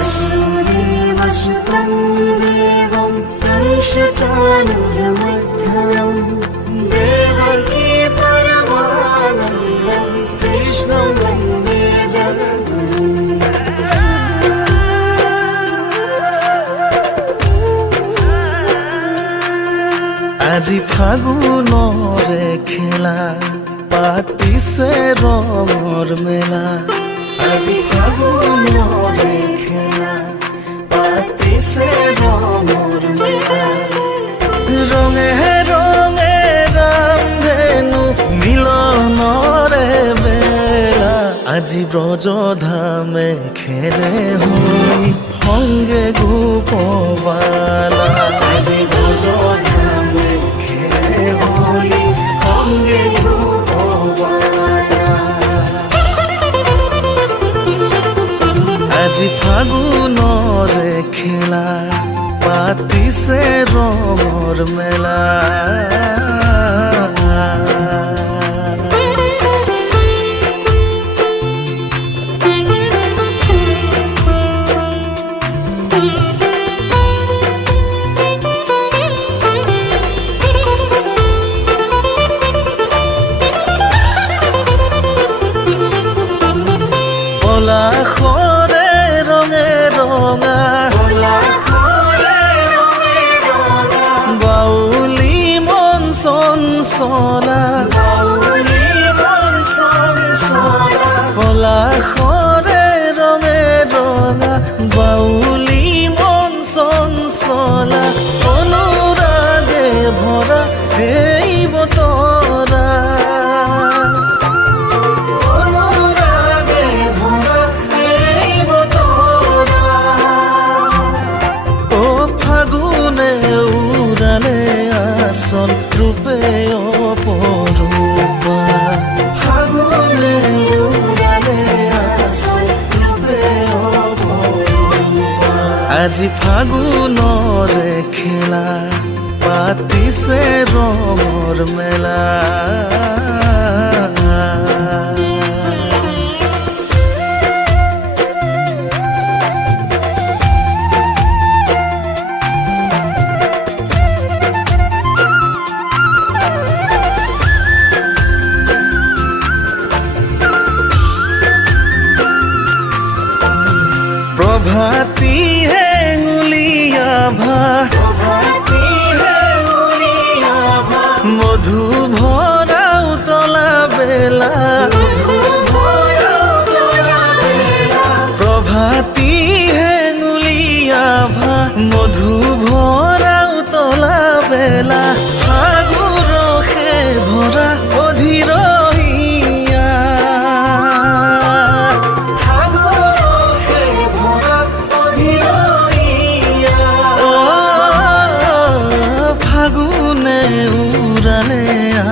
वसुदेवसुतं देवं कंसचाणूरमर्दनं देवकी परमानन्दं कृष्णं वन्दे जगद्गुरुम्। আজি ফাগুনরে খেলা পাতিছে রঙর মেলা, আজি ফাগুনরে খেলা পাতিছে রঙর মেলা। রঙে রঙে রামধেনু মিলনরে বেলা, আজি ব্রজধামে খেলে হই সঙ্গে গোপবালা। আজি ব্রজধামে খেলে হই সঙ্গে গোপবালা। আজি ফাগুনরে খেলা পাতিছে রঙর মেলা। পলাশরে রঙে রঙা, বাউলি মন চঞ্চলা, পলাশরে রঙে রঙা, বাউলি মন চঞ্চলা, অনুরাগে ভরা এই বতরা। আসল রূপে অপরূপা, ফাগুনে উড়ালে আসল রূপে অপরূপা। আজি ফাগুনরে খেলা পাতিছে রঙর মেলা। প্রভাতী হে গুলিয়া ভা, মধু ভরাও তলা বেলা। প্রভাতী হে গুলিয়া ভা, মধু ভরাও তলা বেলা। ফাগুর সে ভরা অধীর উড়ালে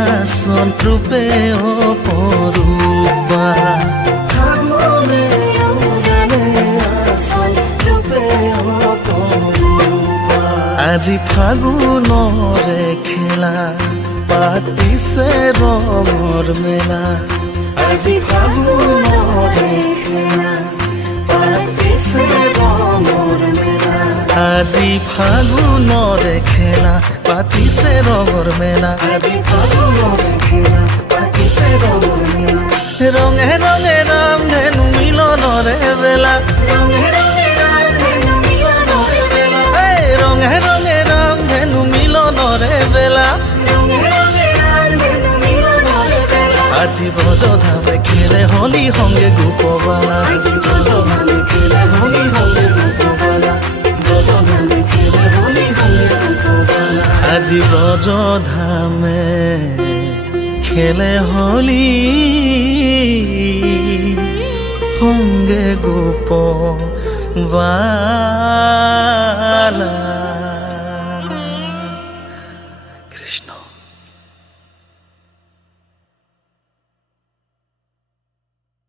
আসল রূপে অপরূপা। ফাগুনে উড়ালে আসল রূপে অপরূপা। আজি ফাগুনরে খেলা পাতিছে রঙর মেলা। আজি ফাগুনরে খেলা পাতিছে রঙর মেলা। আজি ফাগুনরে খেলা পাতিছে রঙর মেলা। আজি ফাগুনরে খেলা পাতিছে রঙর মেলা। রঙে রঙে রামধেনু মিলনরে বেলা, রঙে রঙে রামধেনু মিলনরে বেলা। রঙে রঙে রামধেনু মিলনরে বেলা। রঙে রঙে রামধেনু মিলনরে বেলা। আজি ব্রজধামে খেলে হলি সঙ্গে গোপবালা। আজি ব্রজধামে খেলে হলি সঙ্গে গোপবালা। ব্রজধামে খেলে হলি সঙ্গে গোপবালা। আজি ব্রজধামে খেলে হলি সঙ্গে গোপবালা।